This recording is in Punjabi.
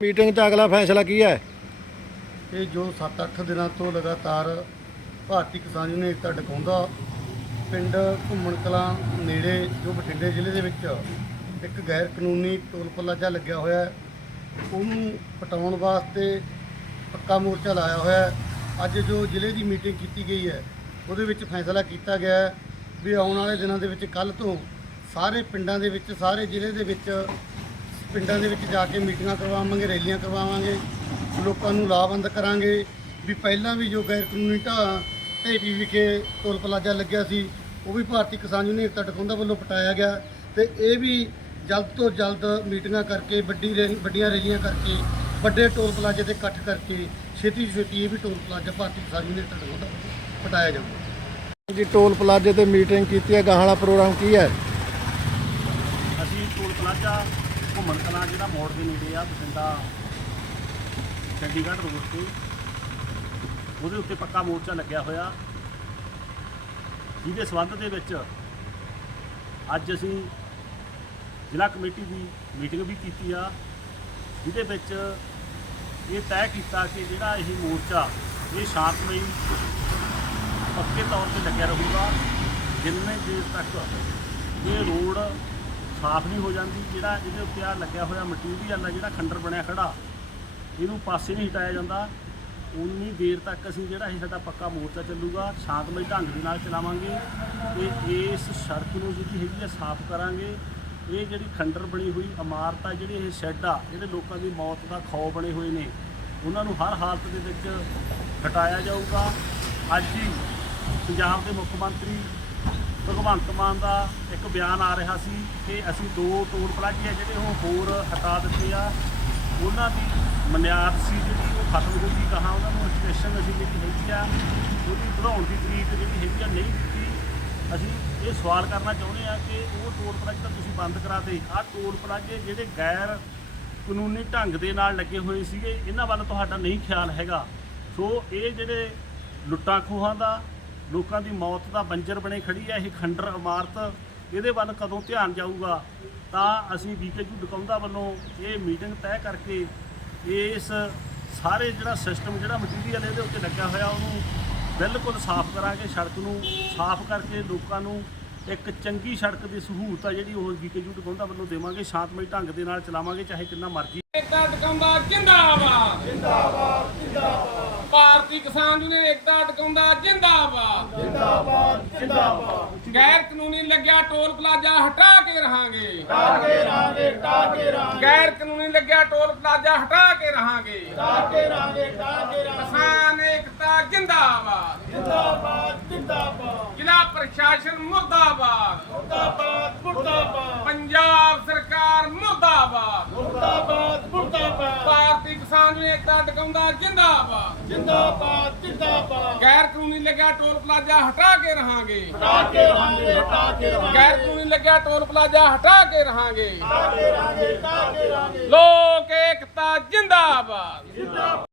ਮੀਟਿੰਗ 'ਚ ਅਗਲਾ ਫੈਸਲਾ ਕੀ ਹੈ? ਇਹ ਜੋ 7-8 ਦਿਨਾਂ ਤੋਂ ਲਗਾਤਾਰ ਭਾਰਤੀ ਕਿਸਾਨ ਯੂਨੀਅਨ ਏਕਤਾ ਡਕਾਉਂਦਾ ਪਿੰਡ ਘੁੰਮਣ ਕਲਾਂ ਨੇੜੇ ਜੋ ਬਠਿੰਡੇ ਜ਼ਿਲ੍ਹੇ ਦੇ ਵਿੱਚ ਇੱਕ ਗੈਰ ਕਾਨੂੰਨੀ ਟੋਲ ਪਲਾਜ਼ਾ ਲੱਗਿਆ ਹੋਇਆ ਹੈ, ਉਹਨੂੰ ਪਟਾਉਣ ਵਾਸਤੇ ਪੱਕਾ ਮੋਰਚਾ ਲਾਇਆ ਹੋਇਆ ਹੈ। ਅੱਜ ਜੋ ਜ਼ਿਲ੍ਹੇ ਦੀ ਮੀਟਿੰਗ ਕੀਤੀ ਗਈ ਹੈ, ਉਹਦੇ ਵਿੱਚ ਫੈਸਲਾ ਕੀਤਾ ਗਿਆ ਵੀ ਆਉਣ ਵਾਲੇ ਦਿਨਾਂ ਦੇ ਵਿੱਚ ਕੱਲ ਤੋਂ ਸਾਰੇ ਪਿੰਡਾਂ ਦੇ ਵਿੱਚ, ਸਾਰੇ ਜ਼ਿਲ੍ਹੇ ਦੇ ਵਿੱਚ ਪਿੰਡਾਂ ਦੇ ਵਿੱਚ ਜਾ ਕੇ ਮੀਟਿੰਗਾਂ ਕਰਵਾਵਾਂਗੇ, ਰੈਲੀਆਂ ਕਰਵਾਵਾਂਗੇ, ਲੋਕਾਂ ਨੂੰ ਲਾਭਬੰਦ ਕਰਾਂਗੇ। ਵੀ ਪਹਿਲਾਂ ਵੀ ਜੋ ਗੈਰ ਕਾਨੂੰਨੀ ਢਾਹ ਢੇਪੀ ਵਿਖੇ ਟੋਲ ਪਲਾਜ਼ਾ ਲੱਗਿਆ ਸੀ, ਉਹ ਵੀ ਭਾਰਤੀ ਕਿਸਾਨ ਯੂਨੀਅਨ ਏਕਤਾ ਟਕੁੰਦਾ ਵੱਲੋਂ ਪਟਾਇਆ ਗਿਆ। ਤੇ ਇਹ ਵੀ ਜਲਦ ਤੋਂ ਜਲਦ ਮੀਟਿੰਗਾਂ ਕਰਕੇ, ਵੱਡੀ ਰੈਲੀ ਵੱਡੀਆਂ ਰੈਲੀਆਂ ਕਰਕੇ, ਵੱਡੇ ਟੋਲ ਪਲਾਜ਼ੇ ਤੇ ਇਕੱਠ ਕਰਕੇ, ਛੇਤੀ ਛੇਤੀ ਇਹ ਵੀ ਟੋਲ ਪਲਾਜ਼ਾ ਭਾਰਤੀ ਕਿਸਾਨ ਯੂਨੀਅਨ ਏਕਤਾ ਟਕੁੰਦਾ ਪਟਾਇਆ ਜਾਊਗਾ। ਜੀ, ਟੋਲ ਪਲਾਜ਼ੇ ਤੇ ਮੀਟਿੰਗ ਕੀਤੀ ਹੈ, ਗਾਹਾਂ ਵਾਲਾ ਪ੍ਰੋਗਰਾਮ ਕੀ ਹੈ? ਅਸੀਂ ਟੋਲ ਪਲਾਜ਼ਾ ਘੁੰਮਣ ਕਲਾਂ ਜਿਹੜਾ ਮੋੜ ਦੇ ਨੇੜੇ ਆ, ਬਠਿੰਡਾ, ਚੰਡੀਗੜ੍ਹ ਰੋਡ ਤੇ, ਉਹਦੇ ਉੱਤੇ ਪੱਕਾ ਮੋਰਚਾ ਲੱਗਿਆ ਹੋਇਆ। ਜਿਹਦੇ ਸਬੰਧ ਦੇ ਵਿੱਚ ਅੱਜ ਅਸੀਂ ਜ਼ਿਲ੍ਹਾ ਕਮੇਟੀ ਦੀ ਮੀਟਿੰਗ ਵੀ ਕੀਤੀ ਆ। ਜਿਹਦੇ ਵਿੱਚ ਇਹ ਤੈਅ ਕੀਤਾ ਕਿ ਜਿਹੜਾ ਇਹ ਮੋਰਚਾ, ਇਹ ਸ਼ਾਂਤਮਈ ਪੱਕੇ ਤੌਰ ਤੇ ਲੱਗਿਆ ਰਹੂਗਾ, ਜਿੰਨੇ ਦੇਰ ਤੱਕ ਇਹ ਰੋਡ ਸਾਫ਼ ਨਹੀਂ ਹੋ ਜਾਂਦੀ, ਜਿਹੜਾ ਇਹਦੇ ਉੱਤੇ ਆ ਲੱਗਿਆ ਹੋਇਆ ਮਟੀਰੀਅਲ ਆ, ਜਿਹੜਾ ਖੰਡਰ ਬਣਿਆ ਖੜਾ, ਇਹਨੂੰ ਪਾਸੇ ਨਹੀਂ ਹਟਾਇਆ ਜਾਂਦਾ। ਉਨੀ ਦੇਰ ਤੱਕ ਅਸੀਂ ਜਿਹੜਾ ਇਹ ਸਾਡਾ ਪੱਕਾ ਮੋਰਚਾ ਚੱਲੂਗਾ, ਸ਼ਾਂਤਮਈ ਢੰਗ ਦੇ ਨਾਲ ਚਲਾਵਾਂਗੇ ਤੇ ਇਸ ਸੜਕ ਨੂੰ ਜਿਹੜੀ ਹੈਗੀ ਆ, ਸਾਫ਼ ਕਰਾਂਗੇ। ਇਹ ਜਿਹੜੀ ਖੰਡਰ ਬਣੀ ਹੋਈ ਇਮਾਰਤ ਆ, ਜਿਹੜੀ ਇਹ ਸ਼ੈੱਡ ਆ ਜਿਹੜੇ ਲੋਕਾਂ ਦੀ ਮੌਤ ਦਾ ਖੌਅ ਬਣੇ ਹੋਏ ਨੇ। ਉਹਨਾਂ ਨੂੰ ਹਰ ਹਾਲਤ ਦੇ ਵਿੱਚ ਹਟਾਇਆ ਜਾਊਗਾ। ਅੱਜ ਹੀ ਪੰਜਾਬ ਦੇ ਮੁੱਖ ਮੰਤਰੀ ਭਗਵੰਤ ਮਾਨ ਦਾ ਇੱਕ ਬਿਆਨ ਆ ਰਿਹਾ ਸੀ ਕਿ ਅਸੀਂ ਦੋ ਟੋਲ ਪਲਾਜ਼ੇ ਆ ਜਿਹੜੇ ਉਹ ਹੋਰ ਹਟਾ ਦਿੱਤੇ ਆ। ਉਹਨਾਂ ਦੀ ਮਨਿਆਦ ਸੀ ਜਿਹੜੀ ਉਹ ਖਤਮ ਹੋ ਗਈ ਕਹਾ ਉਹਨਾਂ ਨੂੰ ਸਟੇਸ਼ਨ ਅਸੀਂ ਜਿਹੜੀ ਹੈਗੀ ਆ, ਉਹਦੀ ਵਧਾਉਣ ਦੀ ਤਰੀਕ ਜਿਹੜੀ ਹੈਗੀ ਆ ਨਹੀਂ ਦਿੱਤੀ। ਅਸੀਂ ਇਹ ਸਵਾਲ ਕਰਨਾ ਚਾਹੁੰਦੇ ਆ ਕਿ ਉਹ ਟੋਲ ਪਲਾਜ਼ੇ ਤਾਂ ਤੁਸੀਂ ਬੰਦ ਕਰਾ ਦੇ। ਆਹ ਟੋਲ ਪਲਾਜ਼ੇ ਜਿਹੜੇ ਗੈਰ ਕਾਨੂੰਨੀ ਢੰਗ ਦੇ ਨਾਲ ਲੱਗੇ ਹੋਏ ਸੀਗੇ, ਇਹਨਾਂ ਵੱਲ ਤੁਹਾਡਾ ਨਹੀਂ ਖਿਆਲ ਹੈਗਾ। ਸੋ ਇਹ ਜਿਹੜੇ ਲੁੱਟਾਂ ਖੋਹਾਂ ਦਾ ਲੋਕਾਂ ਦੀ ਮੌਤ ਦਾ ਬੰਜਰ ਬਣੇ ਖੜੀ ਹੈ ਇਹ ਖੰਡਰ ਇਮਾਰਤ ਇਹਦੇ ਵੱਲ ਕਦੋਂ ਧਿਆਨ ਜਾਊਗਾ? ਤਾਂ ਅਸੀਂ ਵੀਕੇਯੂ ਡਕਾਉਂਦਾ ਵੱਲੋਂ ਇਹ ਮੀਟਿੰਗ ਤੈਅ ਕਰਕੇ ਇਸ ਸਾਰੇ ਜਿਹੜਾ ਸਿਸਟਮ ਜਿਹੜਾ ਮਟੀਰੀਅਲ ਇਹਦੇ ਉੱਤੇ ਲੱਗਿਆ ਹੋਇਆ ਉਹਨੂੰ ਬਿਲਕੁਲ ਸਾਫ਼ ਕਰਾਂਗੇ ਸੜਕ ਨੂੰ ਸਾਫ਼ ਕਰਕੇ ਲੋਕਾਂ ਨੂੰ ਇੱਕ ਚੰਗੀ ਸੜਕ ਦੀ ਸਹੂਲਤ ਆ ਜਿਹੜੀ ਉਹ ਵੀਕੇਯੂ ਡਕਾਉਂਦਾ ਵੱਲੋਂ ਦੇਵਾਂਗੇ ਸ਼ਾਂਤਮਈ ਢੰਗ ਦੇ ਨਾਲ ਚਲਾਵਾਂਗੇ ਚਾਹੇ ਕਿੰਨਾ ਮਰਜ਼ੀ। ਜਿੰਦਾਬਾਦ। ਜਿੰਦਾਬਾਦ ਜਿੰਦਾਬਾਦ। ਭਾਰਤੀ ਕਿਸਾਨ ਯੂਨੀਅਨ ਏਕਤਾ ਟਿਕਾਉਂਦਾ ਜਿੰਦਾਬਾਦ। ਜਿੰਦਾਬਾਦ ਜਿੰਦਾਬਾਦ। ਗੈਰ ਕਾਨੂੰਨੀ ਲੱਗਿਆ ਟੋਲ ਪਲਾਜ਼ਾ ਹਟਾ ਕੇ ਰਹਾਂਗੇ। ਹਟਾ ਕੇ ਰਹਾਂਗੇ ਹਟਾ ਕੇ ਰਹਾਂਗੇ। ਗੈਰ ਕਾਨੂੰਨੀ ਲੱਗਿਆ ਟੋਲ ਪਲਾਜ਼ਾ ਹਟਾ ਕੇ ਰਹਾਂਗੇ। ਹਟਾ ਕੇ ਰਹਾਂਗੇ ਹਟਾ ਕੇ ਰਹਾਂਗੇ। ਕਿਸਾਨ ਏਕਤਾ ਜਿੰਦਾਬਾਦ। ਜਿੰਦਾਬਾਦ ਜਿੰਦਾਬਾਦ। ਜ਼ਿਲ੍ਹਾ ਪ੍ਰਸ਼ਾਸਨ ਮੁਰਦਾਬਾਦ। ਮੁਰਦਾਬਾਦ ਮੁਰਦਾਬਾਦ। ਪੰਜਾਬ ਸਰਕਾਰ ਮੁਰਦਾਬਾਦ। ਭਾਰਤੀ ਯੂਨੀਅਨ ਏਕਤਾ ਟਿਕਾਉਂਦਾ ਜਿੰਦਾਬਾਦ। ਜਿੰਦਾਬਾਦ ਜਿੰਦਾਬਾਦ। ਗੈਰ ਕਾਨੂੰਨੀ ਲੱਗਿਆ ਟੋਲ ਪਲਾਜ਼ਾ ਹਟਾ ਕੇ ਰਹਾਂਗੇ। ਹਟਾ ਕੇ ਰਹਾਂਗੇ ਹਟਾ ਕੇ ਰਹਾਂਗੇ। ਗੈਰ ਕਾਨੂੰਨੀ ਲੱਗਿਆ ਟੋਲ ਪਲਾਜ਼ਾ ਹਟਾ ਕੇ ਰਹਾਂਗੇ। ਹਟਾ ਕੇ ਰਹਾਂਗੇ ਹਟਾ ਕੇ ਰਹਾਂਗੇ। ਲੋਕ ਏਕਤਾ ਜਿੰਦਾਬਾਦ। ਜਿੰਦਾਬਾਦ।